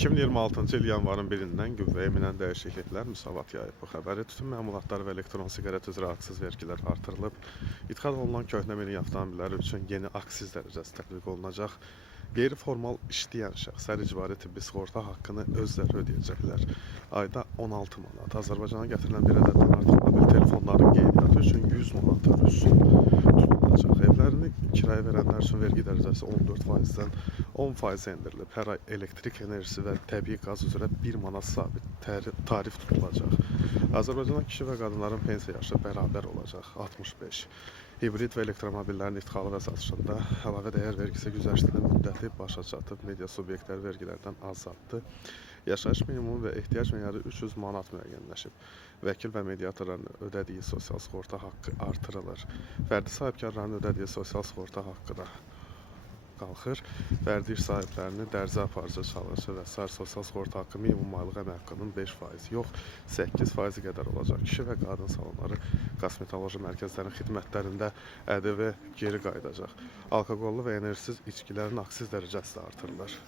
2026-cı il yanvarın 1-dən qüvvəyə minən dəyişikliklər müsavat yayıb. Bu xəbəri tütün məmulatları və elektron siqaret üzrə aksiz vergilər artırılıb. İdxal olunan köhnə mini avtomobillər üçün yeni aksiz dərəcəsi tətbiq olunacaq. Qeyri-formal işləyən şəxslər icbari tibbi sığorta haqqını özləri ödəyəcəklər. Ayda 16 manat. Azərbaycana gətirilən bir ədəddən artıq mobil telefonların qeydiyyatı üçün 100 manat rüsum tutulacaq. Evlərini kirayə verənlər üçün vergi dərəcəsi 14%-dən 10%-ə endirilib. Hər ay elektrik enerjisi və təbii qaz üzrə 1 manat sabit tarif tutulacaq. Azərbaycana kişi və qadınların pensiya yaşı bərabər olacaq, 65. Hibrid və elektromobillərin idxalı və satışında əlavə dəyər vergisi güzəştli müddəti başa çatıb, media subyektləri vergilərdən azaddır. Yaşayış minimumu və ehtiyac meyarı 300 manat müəyyənləşib. Vəkil və mediatorların ödədiyi sosial sığorta haqqı artırılır. Fərdi sahibkarların ödədiyi sosial sığorta haqqı da qalxır. Fərdi iş sahiblərinin dərzi aparıcı, çalışı və sair sosial sığorta haqqı minimum aylıq əmək haqqının 5% yox, 8% qədər olacaq. Kişi və qadın salonları, kosmetoloji mərkəzlərin xidmətlərində ƏDV geri qayıdacaq. Alkoqollu və enerjisiz içkilərin aksiz dərəcəsi də artırılır.